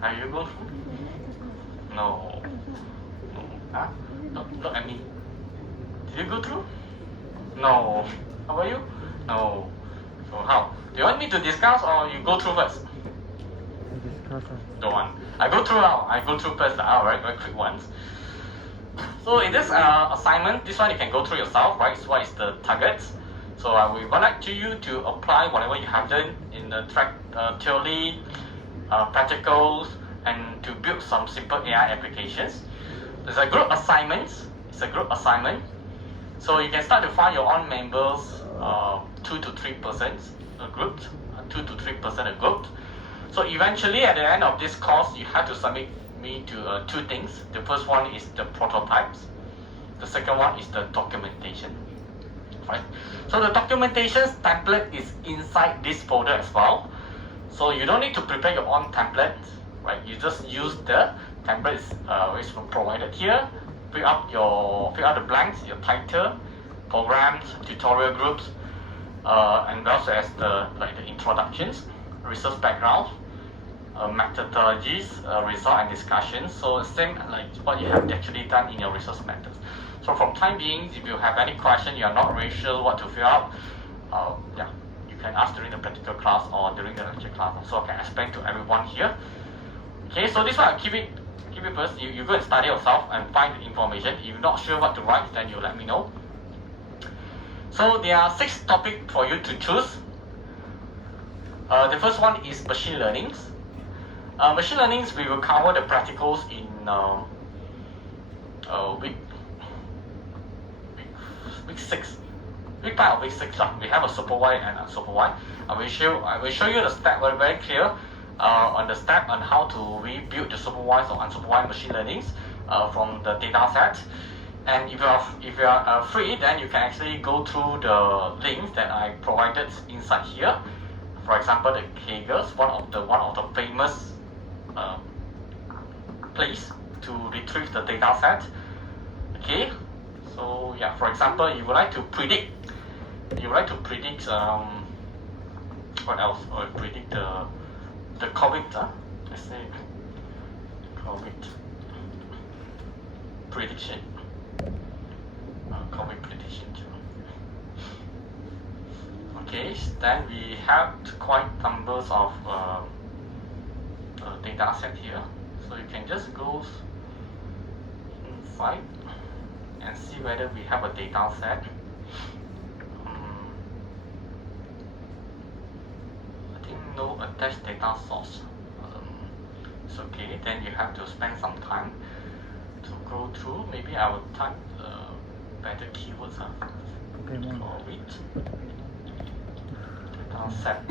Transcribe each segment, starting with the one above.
Have you go through? No. No. Huh? Look at me. Did you go through? No. How about you? No. So how? Do you want me to discuss or you go through first? Don't want. I go through now. I go through first. Alright, very quick ones. So in this assignment, this one you can go through yourself, right? So what is the target? So we would like you to apply whatever you have done in the theory, practicals, and to build some simple AI applications. There's a group assignment. It's a group assignment. So you can start to find your own members, 2 to 3% a group, 2 to 3% a group. So eventually, at the end of this course, you have to submit me to 2 things. The first one is the prototypes. The second one is the documentation. Right? So the documentation template is inside this folder as well. So you don't need to prepare your own template, right? You just use the templates which is provided here. Fill out the blanks, your title, programs, tutorial groups, and also as the introductions, research background, methodologies, result and discussions. So same like what you have actually done in your research methods. So from time being, if you have any question, you are not really sure what to fill out, you can ask during the practical class or during the lecture class. So I can explain to everyone here. Okay, so this one, keep it first. You go and study yourself and find the information. If you're not sure what to write, then you let me know. So there are 6 topics for you to choose. The first one is machine learning. Machine learning, we will cover the practicals in week 6. Week 5 or week 6. We have a supervised and unsupervised. I will show you the step very clear on the step on how to rebuild the supervised or unsupervised machine learning from the data set. And if you are free, then you can actually go through the links that I provided inside here. For example, the Kaggle, one of the famous place to retrieve the data set. Okay, so yeah, for example, you would like to predict what else? Or predict the COVID. Let's say COVID prediction. COVID prediction. Okay, then we have quite numbers of data set here. So you can just go inside and see whether we have a data set. I think no attached data source. It's okay. Then you have to spend some time to go through. Maybe I will type better keywords. COVID data set.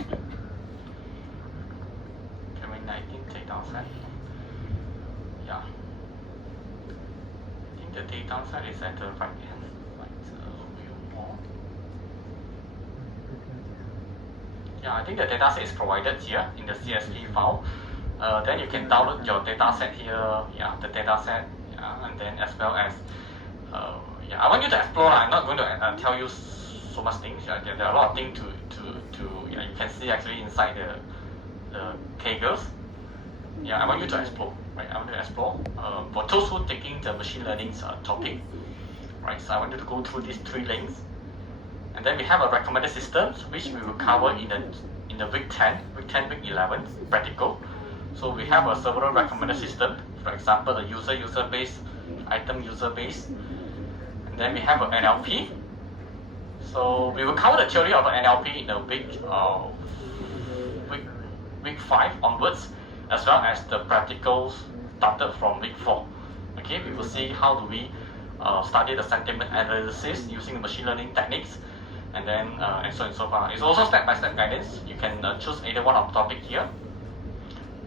COVID-19 data set. Yeah. I think the data set is at the right hand. View more. Yeah, I think the data set is provided here in the CSV file. Then you can download your data set here. Yeah, the data set. Yeah, and then as well as I want you to explore. I'm not going to tell you so much things. There are a lot of things to you can see actually inside the Kaggles. Yeah, I want you to explore. Right, I want you to explore. For those who are taking the machine learning topic, right? So I want you to go through these 3 links, and then we have a recommended systems which we will cover in the week 10, week 11 practical. So we have several recommended systems. For example, the user base, item user base. Then we have an NLP. So we will cover the theory of an NLP in the week 5 onwards, as well as the practicals started from week 4. Okay, we will see how do we study the sentiment analysis using machine learning techniques, and then and so on and so forth. It's also step-by-step guidance. You can choose either one of the topic here.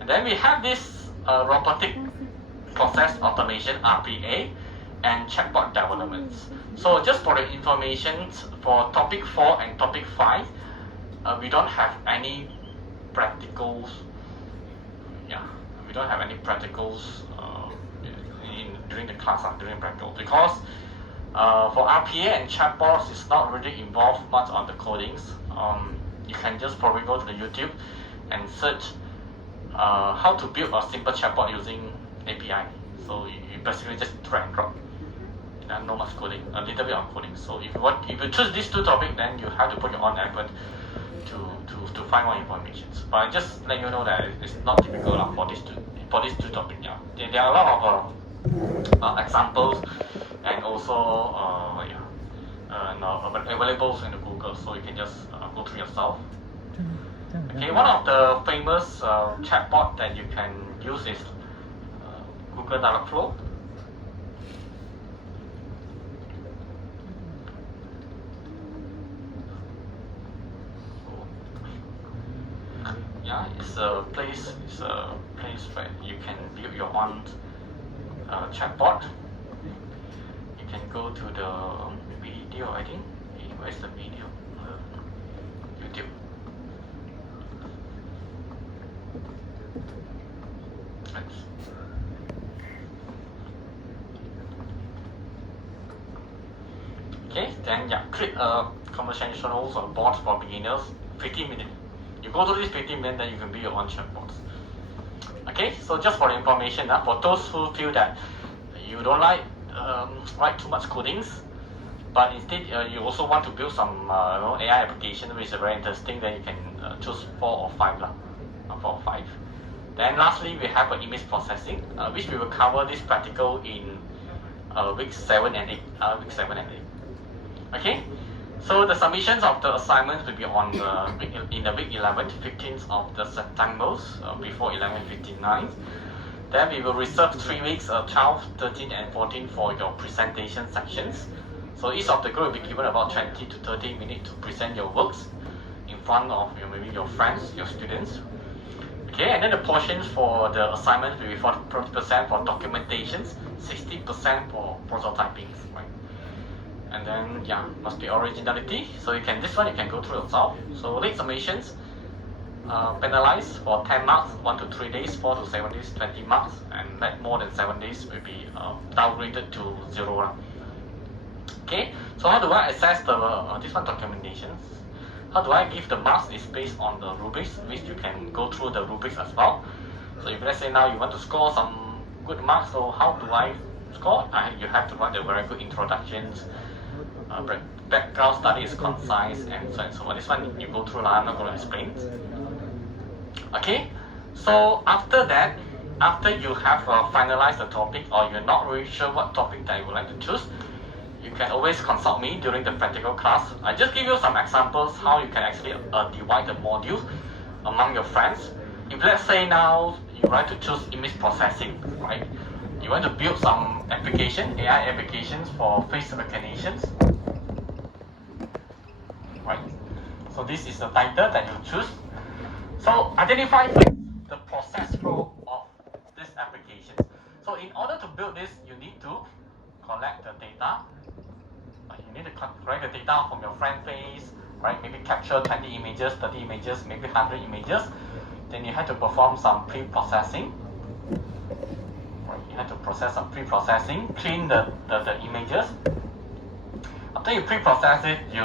And then we have this robotic process automation (RPA) and chatbot developments. So just for the information, for topic 4 and topic 5, we don't have any practicals. Yeah, we don't have any practicals during the class, during practical, because for RPA and chatbots, it's not really involved much on the codings. You can just probably go to the YouTube and search how to build a simple chatbot using API. So you basically just drag and drop. And not much coding, a little bit of coding. So if you choose these two topics, then you have to put your own effort to find more information. But I just let you know that it's not typical for these two topics. Yeah, there are a lot of examples and also available in the Google, so you can just go through yourself. Okay, one of the famous chatbot that you can use is Google Dialogflow. Yeah, it's a place where you can build your own chatbot. You can go to the video, I think. Where's the video? YouTube. Okay, then yeah, create a conversational bot for beginners, 15 minutes. You go through this 15 minutes, then you can build your own chatbots. Okay, so just for the information, for those who feel that you don't like write too much codings, but instead you also want to build some AI application which is very interesting, then you can choose 4 or 5 4 or 5. Then lastly, we have image processing, which we will cover this practical in week 7 and 8. Okay, so the submissions of the assignments will be on in the week 11th, 15th of the September, before 11:59. Then we will reserve 3 weeks, 12, 13, and 14 for your presentation sections. So each of the group will be given about 20 to 30 minutes to present your works in front of maybe your friends, your students. Okay, and then the portions for the assignments will be 40% for documentations, 60% for prototyping, right? And then yeah, must be originality. So you can you can go through yourself. So late submissions penalized for 10 marks, 1 to 3 days, 4 to 7 days, 20 marks, and more than 7 days will be downgraded to 0. Okay, so how do I assess the this one documentations? How do I give the marks? Is based on the rubrics, which you can go through the rubrics as well. So if let's say now you want to score some good marks, so how do I score? You have to write a very good introductions, background study is concise, and so on. So this one you go through. I'm not going to explain. Okay, so after that, after you have finalized the topic, or you're not really sure what topic that you would like to choose, you can always consult me during the practical class. I just give you some examples how you can actually divide the modules among your friends. If let's say now you want to choose image processing, right? You want to build some application, AI applications for face recognitions, right? So this is the title that you choose. So identify the process flow of this application. So in order to build this, you need to collect the data. You need to collect the data from your friend face, right? Maybe capture 20 images, 30 images, maybe 100 images. Then you have to perform some pre-processing. Right? You have to process some pre-processing, clean the images. After you pre-process it, you